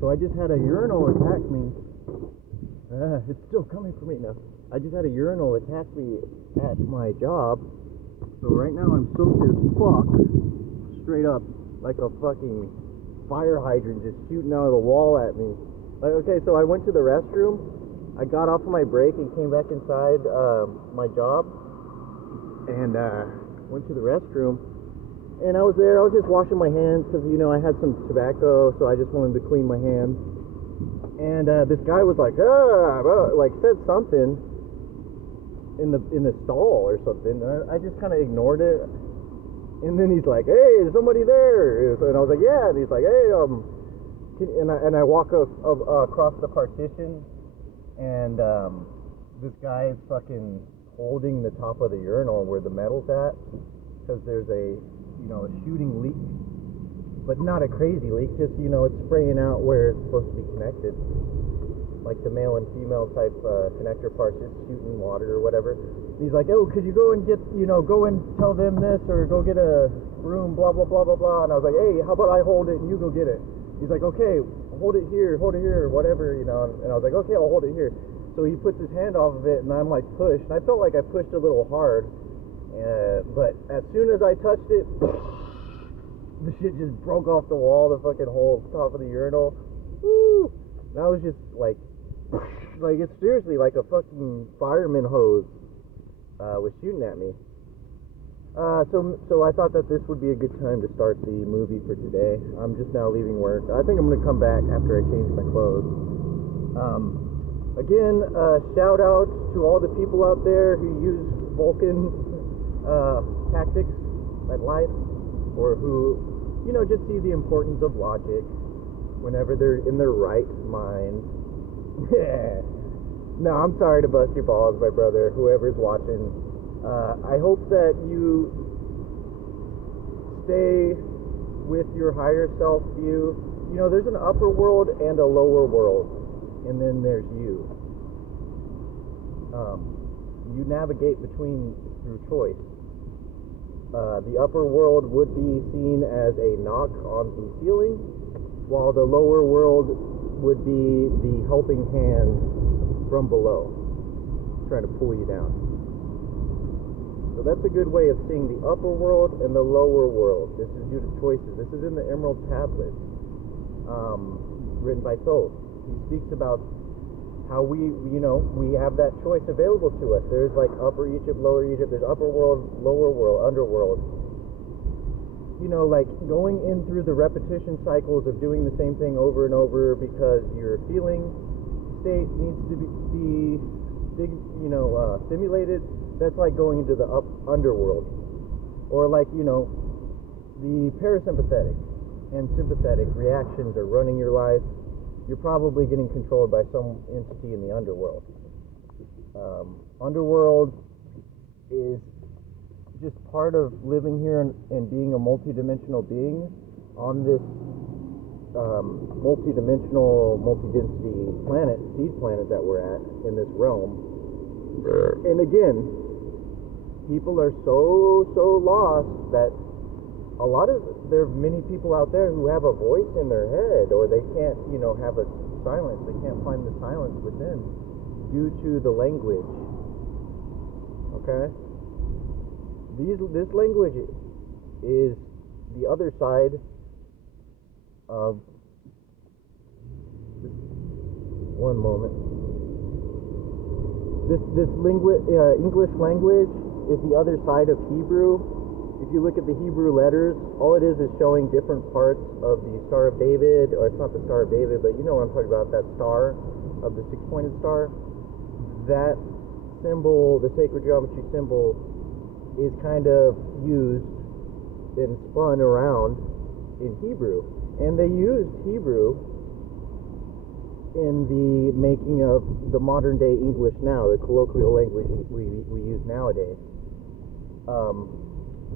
So I just had a urinal attack me. It's still coming for me now. I just had a urinal attack me at my job. So right now I'm soaked as fuck. Straight up like a fucking fire hydrant just shooting out of the wall at me. Like, okay, so I went to the restroom. I got off of my break and came back inside my job. And went to the restroom. And I was there, I was just washing my hands because, you know, I had some tobacco, so I just wanted to clean my hands. And this guy was like, like said something in the stall or something. And I just kind of ignored it. And then he's like, hey, is somebody there? And I was like, yeah. And he's like, hey, and I walk across the partition, and this guy is fucking holding the top of the urinal where the metal's at, because there's a shooting leak, but not a crazy leak, just, it's spraying out where it's supposed to be connected, like the male and female type connector parts, just shooting water or whatever. And he's like, oh, could you go and get, go and tell them this, or go get a broom, blah, blah, blah, blah, blah. And I was like, hey, how about I hold it and you go get it? He's like, okay, hold it here, whatever, and I was like, okay, I'll hold it here. So he puts his hand off of it, and I'm like pushed, and I felt like I pushed a little hard. But as soon as I touched it, the shit just broke off the wall, the fucking whole top of the urinal. Woo! And I was just like it's seriously like a fucking fireman hose was shooting at me. So I thought that this would be a good time to start the movie for today. I'm just now leaving work. I think I'm gonna come back after I change my clothes. Again, shout out to all the people out there who use Vulcan tactics at life, or who, just see the importance of logic whenever they're in their right mind. No, I'm sorry to bust your balls, my brother, whoever's watching. I hope that you stay with your higher self view. There's an upper world and a lower world, and then there's you. You navigate between through choice. The upper world would be seen as a knock on the ceiling, while the lower world would be the helping hand from below, trying to pull you down. So that's a good way of seeing the upper world and the lower world. This is due to choices. This is in the Emerald Tablet, written by Thoth. He speaks about how we have that choice available to us. There's like Upper Egypt, Lower Egypt, there's upper world, lower world, underworld. Like going in through the repetition cycles of doing the same thing over and over because your feeling state needs to be stimulated. That's like going into the underworld. Or like, the parasympathetic and sympathetic reactions are running your life. You're probably getting controlled by some entity in the underworld. Underworld is just part of living here and being a multidimensional being on this multidimensional, multi-density planet, seed planet that we're at in this realm. And again, people are so lost that there are many people out there who have a voice in their head, or they can't, have a silence. They can't find the silence within due to the language. Okay? This language is the other side of this. One moment. This English language is the other side of Hebrew. If you look at the Hebrew letters, all it is showing different parts of the Star of David, or it's not the Star of David, but you know what I'm talking about, that star of the six-pointed star. That symbol, the sacred geometry symbol, is kind of used and spun around in Hebrew. And they used Hebrew in the making of the modern-day English now, the colloquial language we use nowadays.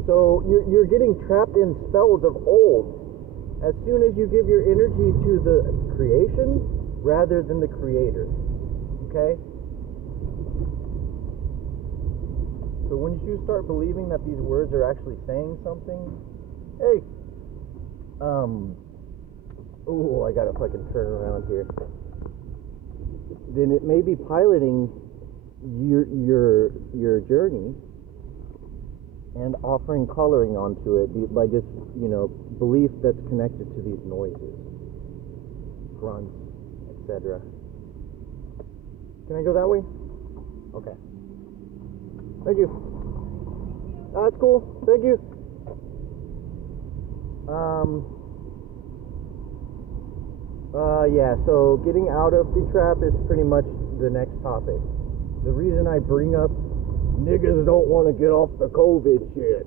So you're getting trapped in spells of old as soon as you give your energy to the creation rather than the creator. Okay? So once you start believing that these words are actually saying something, hey, Oh, I gotta fucking turn around here. Then it may be piloting your journey and offering coloring onto it by just, belief that's connected to these noises, grunts, etc. Can I go that way? Okay. Thank you. That's cool. Thank you. Yeah, so getting out of the trap is pretty much the next topic. The reason I bring up niggas don't want to get off the COVID shit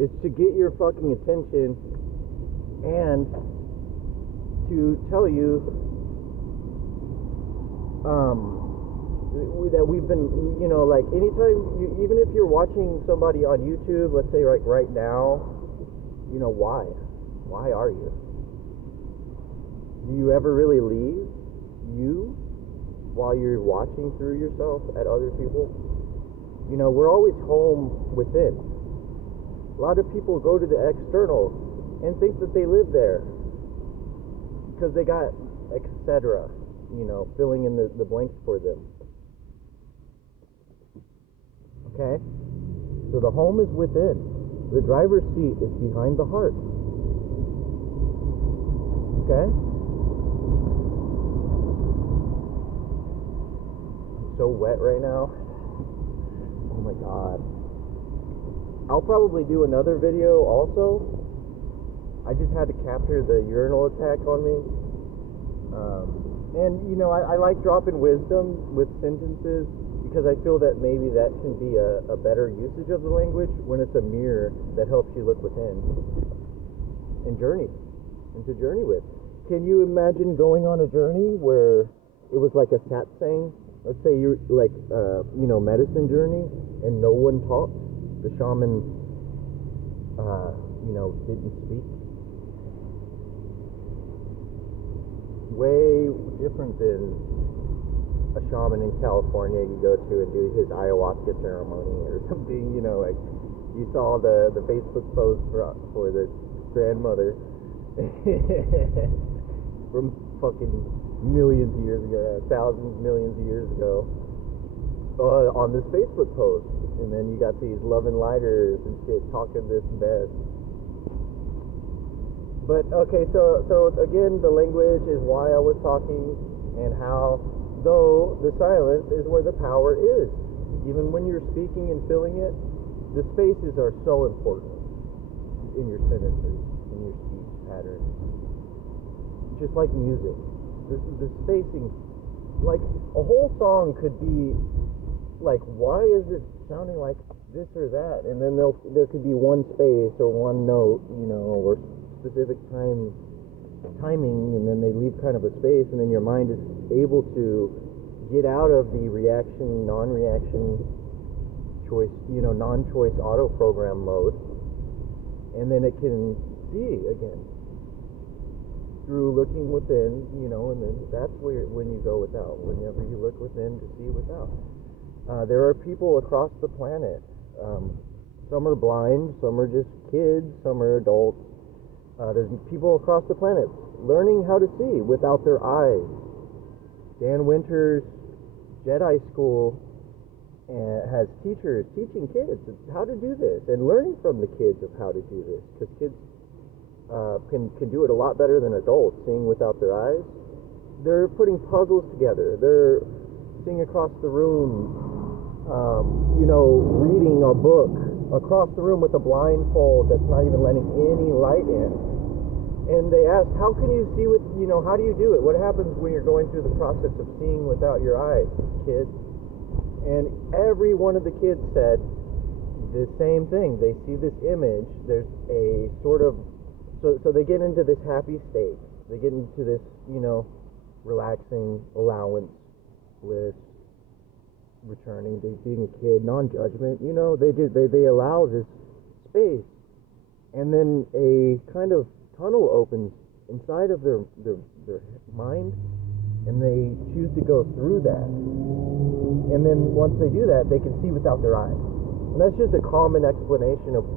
is to get your fucking attention and to tell you that we've been, like anytime even if you're watching somebody on YouTube, let's say like right now, why are you? Do you ever really leave you while you're watching through yourself at other people? We're always home within. A lot of people go to the external and think that they live there because they got etc. Filling in the blanks for them. Okay? So the home is within. The driver's seat is behind the heart. Okay? I'm so wet right now. Oh my god. I'll probably do another video also. I just had to capture the urinal attack on me. And I like dropping wisdom with sentences because I feel that maybe that can be a better usage of the language when it's a mirror that helps you look within and to journey with. Can you imagine going on a journey where it was like a satsang? Let's say you're like, medicine journey and no one talked. The shaman, didn't speak. Way different than a shaman in California you go to and do his ayahuasca ceremony or something, like you saw the Facebook post for the grandmother from fucking millions of years ago, thousands, millions of years ago, on this Facebook post. And then you got these loving lighters and shit talking this best. But okay, so again, the language is why I was talking, and how though the silence is where the power is. Even when you're speaking and feeling it, the spaces are so important in your sentences, in your speech patterns. Just like music, the spacing, like a whole song could be like, why is it sounding like this or that? And then there could be one space or one note, or specific timing, and then they leave kind of a space, and then your mind is able to get out of the reaction, non-reaction choice, non-choice auto program mode, and then it can see again through looking within, and then that's when you go without, whenever you look within to see without. There are people across the planet, some are blind, some are just kids, some are adults. There's people across the planet learning how to see without their eyes. Dan Winter's Jedi School has teachers teaching kids how to do this and learning from the kids of how to do this, because kids can do it a lot better than adults, seeing without their eyes. They're putting puzzles together. They're seeing across the room, reading a book across the room with a blindfold that's not even letting any light in. And they asked, how can you see with, how do you do it? What happens when you're going through the process of seeing without your eyes, kids? And every one of the kids said the same thing. They see this image. There's a sort of, so they get into this happy state. They get into this, relaxing allowance, bliss, returning to being a kid, non-judgment. They allow this space. And then a kind of tunnel opens inside of their mind, and they choose to go through that. And then once they do that, they can see without their eyes. And that's just a common explanation of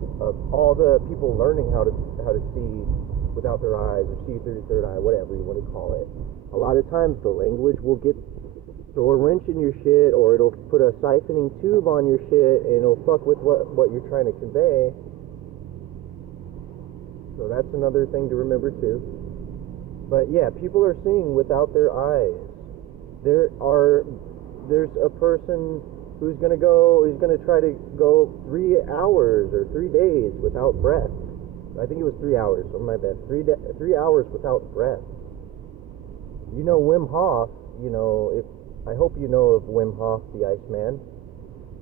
all the people learning how to see without their eyes, or see through their third eye, whatever you want to call it. A lot of times the language will throw a wrench in your shit, or it'll put a siphoning tube on your shit, and it'll fuck with what you're trying to convey. So that's another thing to remember too. But yeah, people are seeing without their eyes. There's a person who's gonna try to go 3 hours or 3 days without breath. I think it was 3 hours, so my bad. 3 hours without breath. You know Wim Hof, I hope you know of Wim Hof, the Iceman,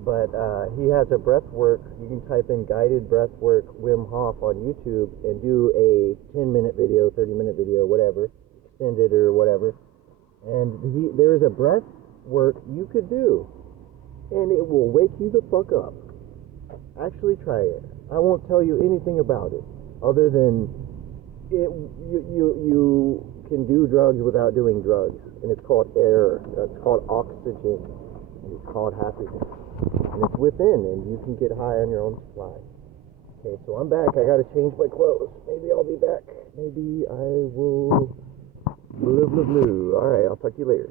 but he has a breath work. You can type in guided breath work Wim Hof on YouTube and do a 10-minute video, 30-minute video, whatever, extended or whatever. And there is a breath work you could do, and it will wake you the fuck up. Actually try it. I won't tell you anything about it, other than you can do drugs without doing drugs, and it's called air, it's called oxygen, and it's called happiness, and it's within, and you can get high on your own supply. Okay, so I'm back. I gotta change my clothes. Maybe I'll be back. Maybe I will. Blue. All right, I'll talk to you later.